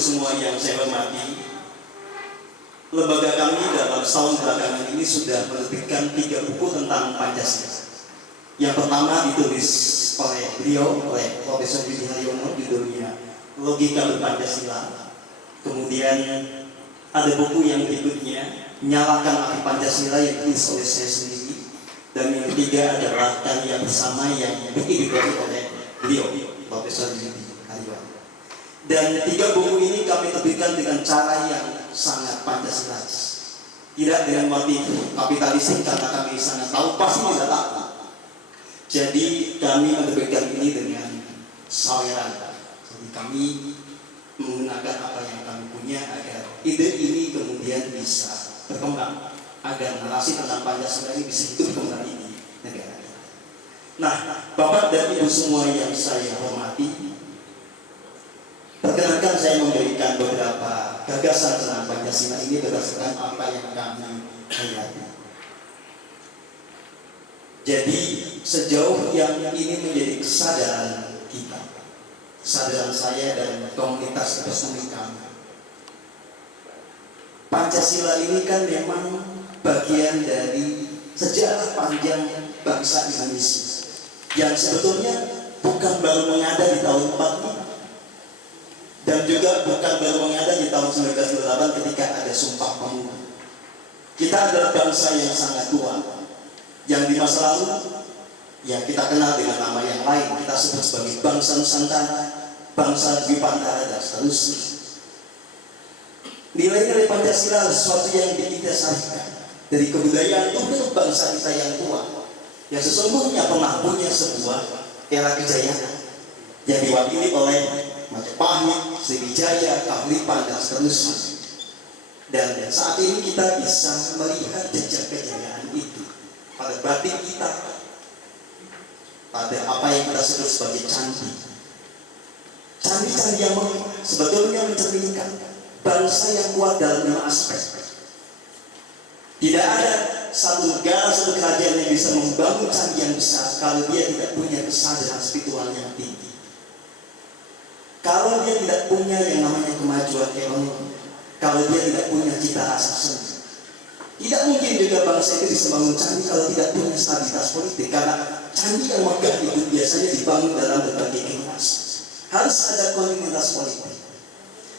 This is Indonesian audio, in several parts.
semua yang saya hormati, lembaga kami dalam setahun belakangan ini sudah menerbitkan 3 buku tentang Pancasila. Yang pertama ditulis oleh beliau, oleh Profesor Yudi Haryono, judulnya Logika Berpancasila. Kemudian ada buku yang berikutnya, Nyalakan Api Pancasila, yang ditulis oleh saya sendiri. Dan yang ketiga adalah Karya Bersama yang dieditasi oleh beliau, Profesor Yudi Haryono. Dan 3 buku ini kami terbitkan dengan cara yang sangat Pancasilais, tidak dengan motif kapitalistik, karena kami sangat tahu pasti tidak laku. Jadi kami menerbitkan ini dengan saweran. Jadi kami menggunakan apa yang kami punya agar ide ini kemudian bisa berkembang, agar narasi tentang Pancasila ini bisa hidup kembali di negara kita. Nah, Bapak dan Ibu semua yang saya hormati, perkenankan saya memberikan beberapa gagasan tentang Pancasila ini berdasarkan apa yang kami hayati. Jadi sejauh yang ini menjadi kesadaran kita, kesadaran saya dan komunitas ekonomi kami, Pancasila ini kan memang bagian dari sejarah panjang bangsa Indonesia yang sebetulnya bukan baru mengada di tahun 45. Dan juga bukan baru mengada di tahun 1928 ketika ada Sumpah Pemuda. Kita adalah bangsa yang sangat tua, yang di masa lalu ya kita kenal dengan nama yang lain. Kita sebut sebagai bangsa Nusantara, bangsa Dewantara, dan seterusnya. Nilai-nilai Pancasila adalah sesuatu yang didasarkan dari kebudayaan untuk bangsa kita yang tua, yang sesungguhnya pernah punya sebuah era kejayaan yang diwakili oleh Majapahit, Sriwijaya, Kahuripan, dan seterusnya. Dan saat ini kita bisa melihat jejak kejayaan itu pada batik kita, pada apa yang kita sebut sebagai candi. Candi-candi yang sebetulnya mencerminkan bangsa yang kuat dalam 5 aspek. Tidak ada satu negara, satu kerajaan yang bisa membangun candi yang besar kalau dia tidak punya kesadaran spiritual yang tinggi. Kalau dia tidak punya yang namanya kemajuan ekonomi, kalau dia tidak punya cita rasa seni, tidak mungkin juga bangsa itu bisa membangun candi kalau tidak punya stabilitas politik. Karena candi yang megah itu biasanya dibangun dalam berbagai generasi. Harus ada kontinuitas politik.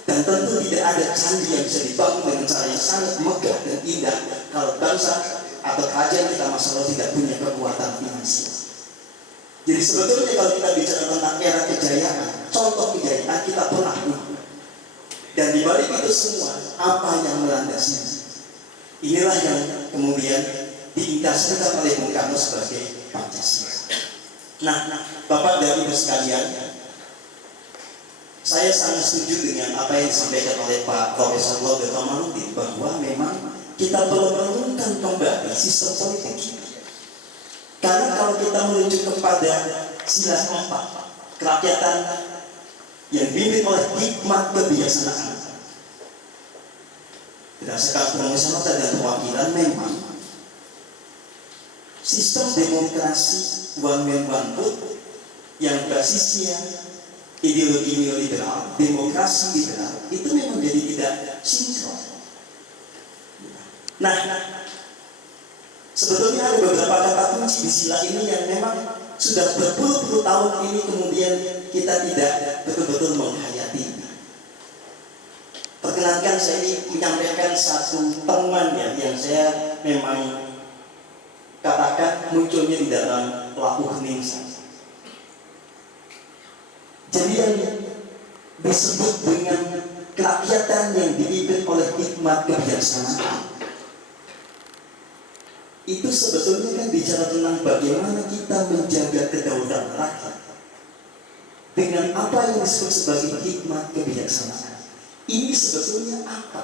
Dan tentu tidak ada candi yang bisa dibangun dengan cara yang sangat megah dan indah kalau bangsa atau kerajaan kita masa lalu tidak punya kekuatan finansial. Jadi sebetulnya kalau kita bicara tentang era kejayaan, contoh kejayaan kita pernah punya. Dan di balik itu semua, apa yang melandasnya? Inilah yang kemudian diindikasikan oleh Bung Karno sebagai Pancasila. Nah, Bapak dan Ibu sekalian, saya sangat setuju dengan apa yang disampaikan oleh Pak Profesor Laude Romanudin, bahwa memang kita perlu merenungkan kembali sistem politik kita. Karena kalau kita merujuk kepada sila 4, kerakyatan yang dipimpin oleh hikmat kebijaksanaan, berdasarkan permusuhan dan perwakilan, memang sistem demokrasi one man one vote yang basisnya ideologi neoliberal, demokrasi liberal, itu memang jadi tidak sinkron. Nah, sebetulnya ada beberapa kata kunci di sila ini yang memang sudah berpuluh-puluh tahun ini kemudian kita tidak betul-betul menghayati. Perkenankan saya ini menyampaikan satu temuan yang saya memang katakan munculnya di dalam pelaku hening saya. Jadi yang disebut dengan kerakyatan yang dipimpin oleh hikmat kebijaksanaan, itu sebetulnya kan bicara tentang bagaimana kita menjaga kedaulatan rakyat dengan apa yang disebut sebagai hikmat kebijaksanaan. Ini sebetulnya apa?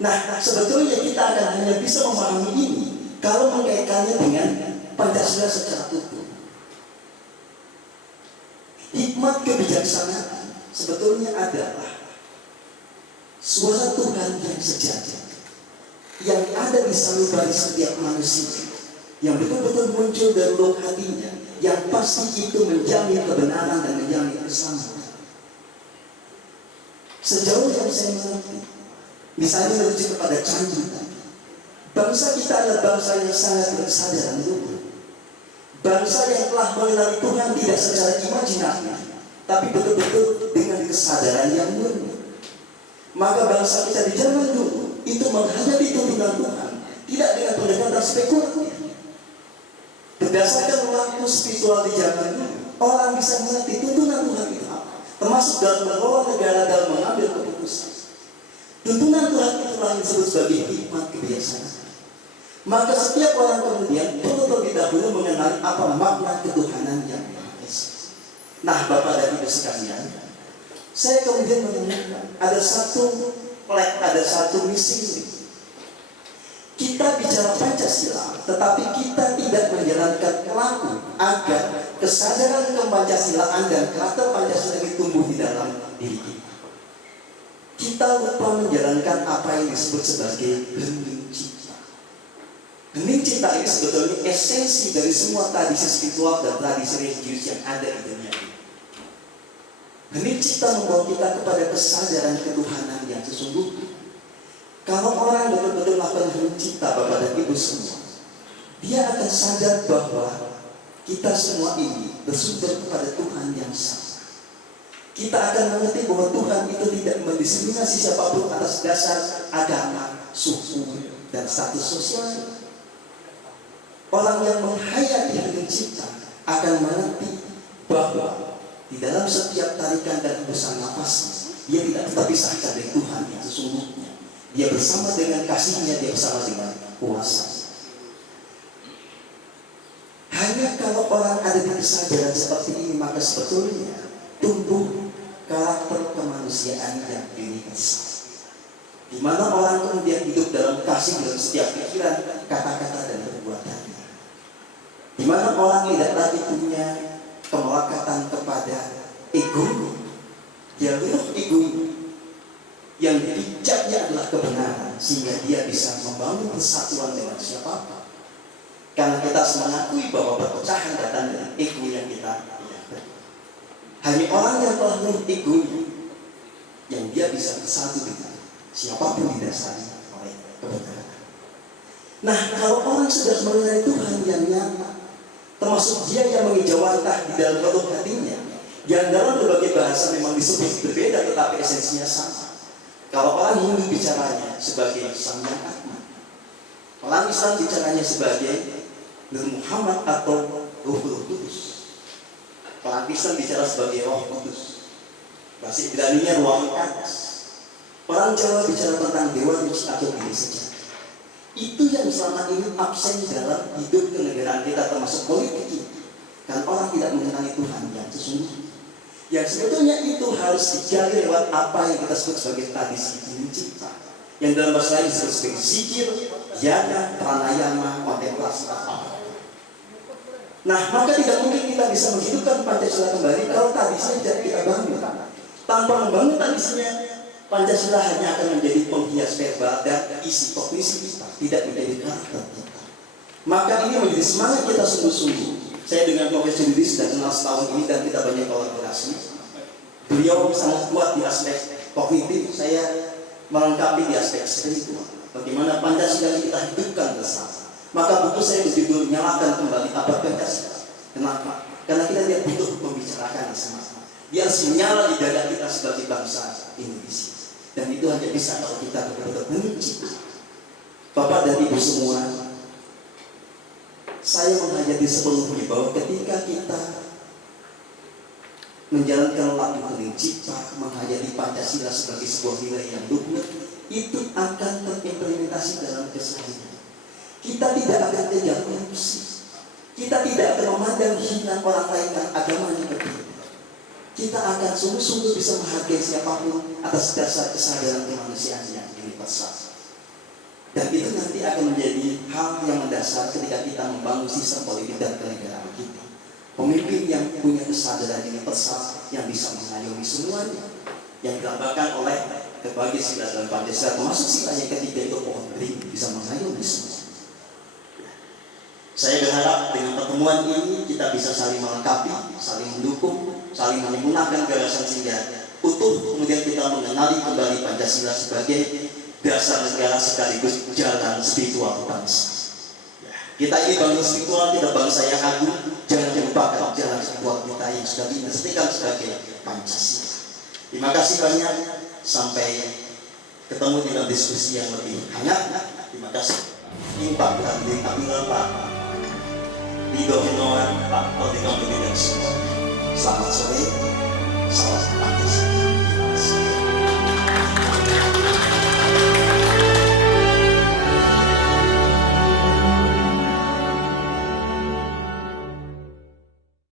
Nah, sebetulnya kita akan hanya bisa memahami ini kalau mengaitkannya dengan Pancasila secara utuh. Hikmat kebijaksanaan sebetulnya adalah suara Tuhan yang sejati, yang ada di sanubari setiap manusia, yang betul-betul muncul dari lubuk hatinya, yang pasti itu menjamin kebenaran dan menjamin keselamatan. Sejauh yang saya mengerti, misalnya merujuk kepada candi, bangsa kita adalah bangsa yang sangat berkesadaran luhur. Bangsa yang telah mengenal Tuhan tidak secara imajinatif, tapi betul-betul dengan kesadaran yang murni. Maka bangsa kita di zaman dulu itu menghadapi tuntunan Tuhan tidak dengan pendekatan spekulatif. Berdasarkan waktu spiritual di zaman dulu, orang bisa mengerti tuntunan Tuhan itu apa, termasuk dalam mengelola negara, dalam mengambil keputusan. Tuntunan Tuhan itulah yang disebut sebagai hikmat kebiasaan. Maka setiap orang kemudian perlu terlebih dahulu mengenali apa makna ketuhanan yang Maha Esa. Nah, Bapak dan Ibu sekalian, saya kemudian menemukan ada satu misi. Kita bicara Pancasila, tetapi kita tidak menjalankan pelaku agar kesadaran kepancasilaan dan karakter Pancasila ini tumbuh di dalam diri kita. Kita lupa menjalankan apa yang disebut sebagai hening cipta. Hening cipta ini sebetulnya esensi dari semua tradisi spiritual dan tradisi religius yang ada di dunia ini. Hening cipta membawa kita kepada kesadaran ketuhanan yang sesungguhnya. Kalau orang betul-betul melakukan hening cipta, Bapak dan Ibu semua, dia akan sadar bahwa kita semua ini bersumber kepada Tuhan yang sama. Kita akan mengerti bahwa Tuhan itu tidak mendiskriminasi siapapun atas dasar agama, suku, dan status sosial. Orang yang menghayati hening cipta akan mengerti bahwa di dalam setiap tarikan dan hembusan nafas, dia tidak terpisahkan dari Tuhan yang sesungguhnya. Dia bersama dengan kasihnya, dia bersama dengan kuasa. Hanya kalau orang ada di kesadaran seperti ini, maka sebetulnya tumbuh karakter kemanusiaan yang universal, di mana orang kemudian hidup dalam kasih dalam setiap pikiran, kata-kata, dan perbuatannya. Di mana orang tidak lagi punya kemelekatan kepada ego, dia lihat ego yang bijaknya adalah kebenaran, sehingga dia bisa membangun persatuan dengan siapapun. Karena kita harus mengakui bahwa perpecahan datang dari ego yang kita lihat. Hanya orang yang telah memiliki ego yang dia bisa bersatu dengan siapapun didasari oleh kebenaran. Nah, kalau orang sudah mengenai Tuhan yang nyata, termasuk dia yang mengejawantah di dalam relung hatinya, yang dalam berbagai bahasa memang disebut berbeda tetapi esensinya sama. Kalau orang Hindu bicaranya sebagai Sang Yang Atma, orang Islam bicaranya sebagai Nur Muhammad atau Ruhul Kudus. Orang Kristen bicara sebagai Roh Kudus. Bahasa Ibrani-nya Ruach Hakodes. Orang Jawa bicara tentang Dewa atau Diri Sejati. Itu yang selama ini absen dalam hidup kenegaraan kita, termasuk politik kita. Kan orang tidak mengenali Tuhan yang sesungguhnya. Yang sebetulnya itu harus digali lewat apa yang kita sebut sebagai tradisi hening cipta, yang dalam bahasa lain disebut sebagai zikir, yana, pranayama, kontemplasi. Nah, maka tidak mungkin kita bisa menghidupkan Pancasila kembali kalau tradisinya tidak kita bangun. Tanpa membangun tradisinya, Pancasila hanya akan menjadi penghias verbal dan isi kognisi kita, tidak menjadi karakter kita. Maka ini menjadi semangat kita sungguh-sungguh. Saya dengan Profesor Yudi sudah kenal setahun ini dan kita banyak kolaborasi. Beliau sangat kuat di aspek kognitif, saya melengkapi di aspek spiritual. Bagaimana Pancasila kita hidupkan bersama. Maka buku saya berjudul Nyalakan Kembali Abad Pancasila. Kenapa? Karena kita tidak butuh membicarakan sama-sama. Dia harus menyala di dada kita sebagai bangsa Indonesia. Dan itu hanya bisa kalau kita betul-betul mencipta. Bapak dan Ibu semua, saya menghayati sepenuhnya bahwa ketika kita menjalankan laku hening cipta, menghayati Pancasila sebagai sebuah nilai yang luhur, itu akan terimplementasi dalam keseharian. Kita tidak akan terjadi korupsi. Kita tidak akan memandang hina orang lain dan agamanya berbeda. Kita akan sungguh-sungguh bisa menghargai siapapun atas dasar kesadaran kemanusiaan yang universal. Dan itu nanti akan menjadi hal yang mendasar ketika kita membangun sistem politik dan kenegaraan kita. Pemimpin yang punya kesadaran universal yang bisa mengayomi semuanya, yang dilambangkan oleh berbagai sila dalam Pancasila, termasuk sila yang ketiga itu pohon beringin, bisa mengayomi semua. Saya berharap dengan pertemuan ini kita bisa saling melengkapi, saling mendukung, saling menyempurnakan gagasan sehingga utuh, kemudian kita mengenali kembali Pancasila sebagai dasar negara sekaligus jalan spiritual bangsa. Kita ini bangsa spiritual, kita bangsa yang agung, jangan lupakan jalan spiritual kita yang sudah diinvestikan sebagai Pancasila. Terima kasih banyak, sampai ketemu di dalam diskusi yang lebih hangat. Terima kasih. Ini Pak Bupati Kamila, Pak Rido Hinoan, Pak Odekam dan semua. Selamat sore, salam Pancasila.